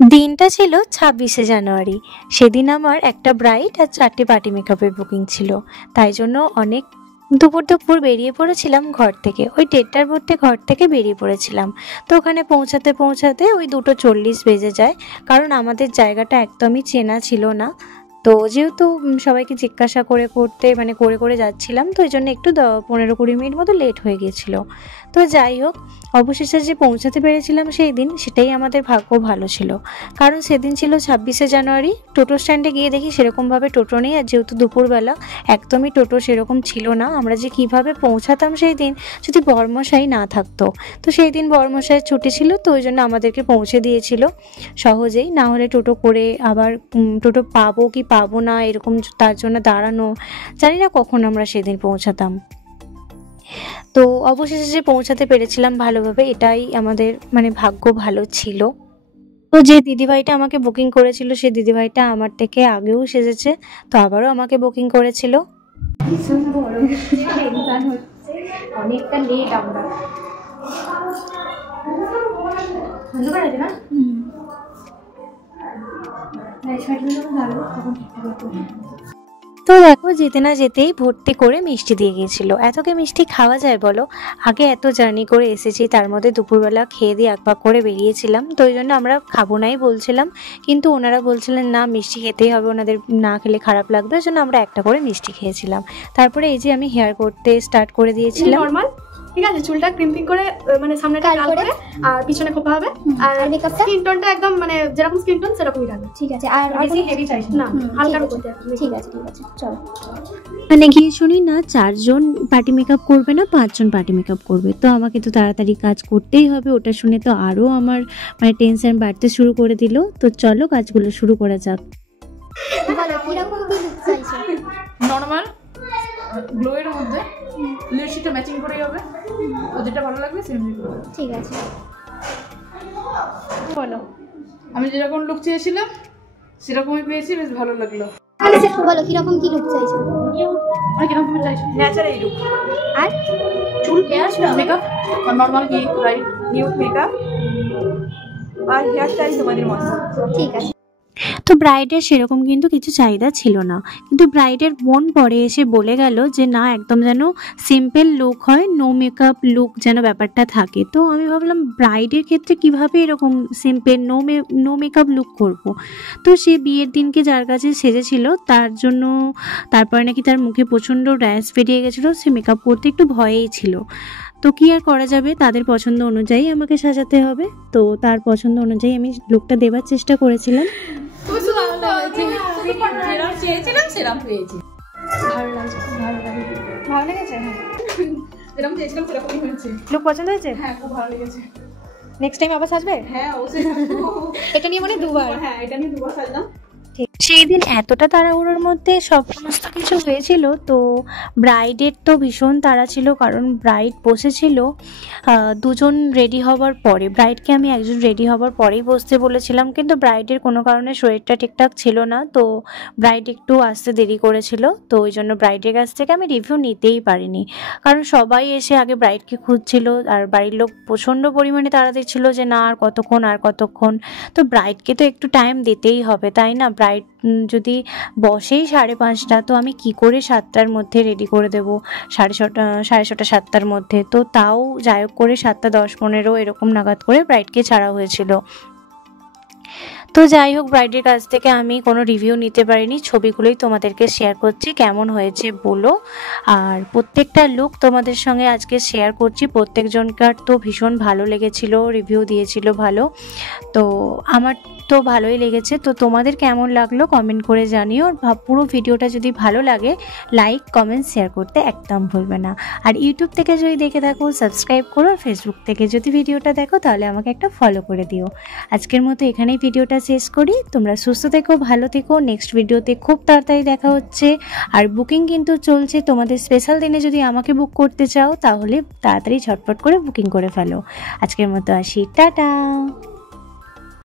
দিনটা ছিল 26শে জানুয়ারি। সেদিন আমার একটা ব্রাইড আর 4টে পার্টি মেকআপের বুকিং ছিল, তাই জন্য অনেক দুপুর দুপুর বেরিয়ে পড়েছিলাম ঘর থেকে। ওই 1:30টার মধ্যে ঘর থেকে বেরিয়ে পড়েছিলাম। তো ওখানে পৌঁছাতে পৌঁছাতে ওই 2:40 বেজে যায়, কারণ আমাদের জায়গাটা একদমই চেনা ছিল না। তো যেহেতু সবাইকে জিজ্ঞাসা করে করে যাচ্ছিলাম, তো এই জন্য একটু 15-20 মিনিট মতো লেট হয়ে গিয়েছিলো। তো যাই হোক, অবশেষে যে পৌঁছাতে পেরেছিলাম সেই দিন, সেটাই আমাদের ভাগ্য ভালো ছিল। কারণ সেদিন ছিল 26শে জানুয়ারি। টোটো স্ট্যান্ডে গিয়ে দেখি সেরকমভাবে টোটো নেই, আর যেহেতু দুপুরবেলা একদমই টোটো সেরকম ছিল না। আমরা যে কিভাবে পৌঁছাতাম সেই দিন, যদি বরমশাই না থাকতো। তো সেই দিন বরমশাইয়ের ছুটি ছিল, তো ওই জন্য আমাদেরকে পৌঁছে দিয়েছিল সহজেই। না হলে টোটো করে আবার টোটো পাবো কি পাবো না এরকম, তার জন্য দাঁড়ানো, জানি না কখন আমরা সেদিন পৌঁছাতাম। তো অবশেষে যে পৌঁছাতে পেরেছিলাম ভালোভাবে, এটাই আমাদের ভাগ্য ভালো ছিল। তো যে দিদিভাইটা আমাকে বুকিং করেছিল, সেই দিদিভাইটা আমার থেকে আগেও সেজেছে, তো আবারও আমাকে বুকিং করেছিল। অনেকটা লেট আমরা তো দেখো, যেতে না যেতেই ভর্তি করে মিষ্টি দিয়ে গিয়েছিল। এত কি মিষ্টি খাওয়া যায় বলো? আগে এত জার্নি করে এসেছি, তার মধ্যে দুপুরবেলা খেয়ে দিয়ে এক পাক করে বেরিয়েছিলাম, তো ওই জন্য আমরা খাবো নাই বলছিলাম। কিন্তু ওনারা বলছিলেন না, মিষ্টি খেতেই হবে, ওনাদের না খেলে খারাপ লাগবে, ওই জন্য আমরা একটা করে মিষ্টি খেয়েছিলাম। তারপরে এই যে আমি হেয়ার করতে স্টার্ট করে দিয়েছিলাম। নরমাল, ঠিক আছে, চুলটা ক্রিম্পিং করে সামনেটা কাল করে আর পিছনে খোপা হবে, আর স্কিন টোনটা একদম যেরকম স্কিন টোন সেরকমই রাখবে, ঠিক আছে। আর বেশি হেভি চাইছি না, হালকার উপরে, ঠিক আছে চলো। গিয়ে শুনি না 4 জন পার্টি মেকআপ করবে না, 5 জন পার্টি মেকআপ করবে। তো আমাকে তো তাড়াতাড়ি কাজ করতেই হবে, ওটা শুনে তো আরো আমার টেনশন বাড়তে শুরু করে দিল। তো চলো কাজগুলো শুরু করা যাক। নরমাল গ্লোয়ের মধ্যে লিপস্টিকটা ম্যাচিং করেই হবে, তো যেটা ভালো লাগবে সেমই করবে, ঠিক আছে। বলো, আমি যেরকম লুক চেয়েছিলাম সেরকমই পেয়েছি, বেশ ভালো লাগলো। বলো কিরকম কি লুক চাইছো? মানে কিরকম চাইছো? ন্যাচারাল লুক, আর চুল হেয়ার মেকআপ নরমাল কি রাইট নিউ মেকআপ আর হেয়ার স্টাইল তোমাদের মতো, ঠিক আছে। তো ব্রাইডের সেরকম কিন্তু কিছু চাহিদা ছিল না, কিন্তু ব্রাইডের বোন পরে এসে বলে গেল যে না, একদম যেন সিম্পল লুক হয়, নো মেকআপ লুক যেন ব্যাপারটা থাকে। তো আমি ভাবলাম ব্রাইডের ক্ষেত্রে কিভাবে এরকম সিম্পল নো মেকআপ লুক করব। তো সে বিয়ের দিনকে যার কাছে সেজেছিল তার জন্য, তারপরে নাকি তার মুখে প্রচণ্ড র্যাশ বেরিয়ে গেছিলো, সে মেকআপ করতে একটু ভয়েই ছিল। তো কি আর করা যাবে, তাদের পছন্দ অনুযায়ী আমাকে সাজাতে হবে। তো তার পছন্দ অনুযায়ী আমি লুকটা দেওয়ার চেষ্টা করেছিলাম। লুক পছন্দ হয়েছে? হ্যাঁ, খুব ভালো লেগেছে। নেক্সট টাইম আবার সাজবে? হ্যাঁ অবশ্যই। এটা নিয়ে দুবার? হ্যাঁ, এটা নিয়ে দুবার সাজলাম। সেই দিন এতটা তাড়াহুড়োর মধ্যে সমস্ত কিছু হয়েছিল। তো ব্রাইডের তো ভীষণ তাড়া ছিল, কারণ ব্রাইড বসেছিল 2 জন রেডি হবার পরে। ব্রাইডকে আমি 1 জন রেডি হবার পরেই বসতে বলেছিলাম, কিন্তু ব্রাইডের কোনো কারণে শরীরটা ঠিকঠাক ছিল না, তো ব্রাইড একটু আসতে দেরি করেছিল। তো ওই জন্য ব্রাইডের কাছ থেকে আমি রিভিউ নিতেই পারিনি, কারণ সবাই এসে আগে ব্রাইডকে খুঁজছিল, আর বাড়ির লোক প্রচণ্ড পরিমাণে তাড়া দিচ্ছিল যে না আর কতক্ষণ। তো ব্রাইডকে তো একটু টাইম দিতেই হবে, তাই না? ব্রাইড যদি বসেই 5:30, তো আমি কি করে 7টার মধ্যে রেডি করে দেবো, 6:30, 7টার মধ্যে। তো তাও যাই হোক করে 7:10-15 এরকম নাগাদ করে ব্রাইডকে ছাড়া হয়েছিল। তো যাই হোক, ব্রাইডের কাছ থেকে আমি কোনো রিভিউ নিতে পারিনি, ছবিগুলোই তোমাদেরকে শেয়ার করছি, কেমন হয়েছে বলো। আর প্রত্যেকটা লুক তোমাদের সঙ্গে আজকে শেয়ার করছি। প্রত্যেকজনকার তো ভীষণ ভালো লেগেছিল, রিভিউ দিয়েছিল ভালো, তো আমার তো ভালোই লেগেছে। তো তোমাদের কেমন লাগলো কমেন্ট করে জানিও। পুরো ভিডিওটা যদি ভালো লাগে লাইক কমেন্ট শেয়ার করতে একদম ভুলবে না। আর ইউটিউব থেকে যদি দেখে থাকো সাবস্ক্রাইব করো, আর ফেসবুক থেকে যদি ভিডিওটা দেখো তাহলে আমাকে একটা ফলো করে দিও। আজকের মতো এখানেই ভিডিওটা শেষ করি। তোমরা সুস্থ থেকো, ভালো থেকো। নেক্সট ভিডিওতে খুব তাড়াতাড়ি দেখা হচ্ছে। আর বুকিং কিন্তু চলছে, তোমাদের স্পেশাল দিনে যদি আমাকে বুক করতে চাও তাহলে তাড়াতাড়ি ঝটপট করে বুকিং করে ফেলো। আজকের মতো আসি, টাটা।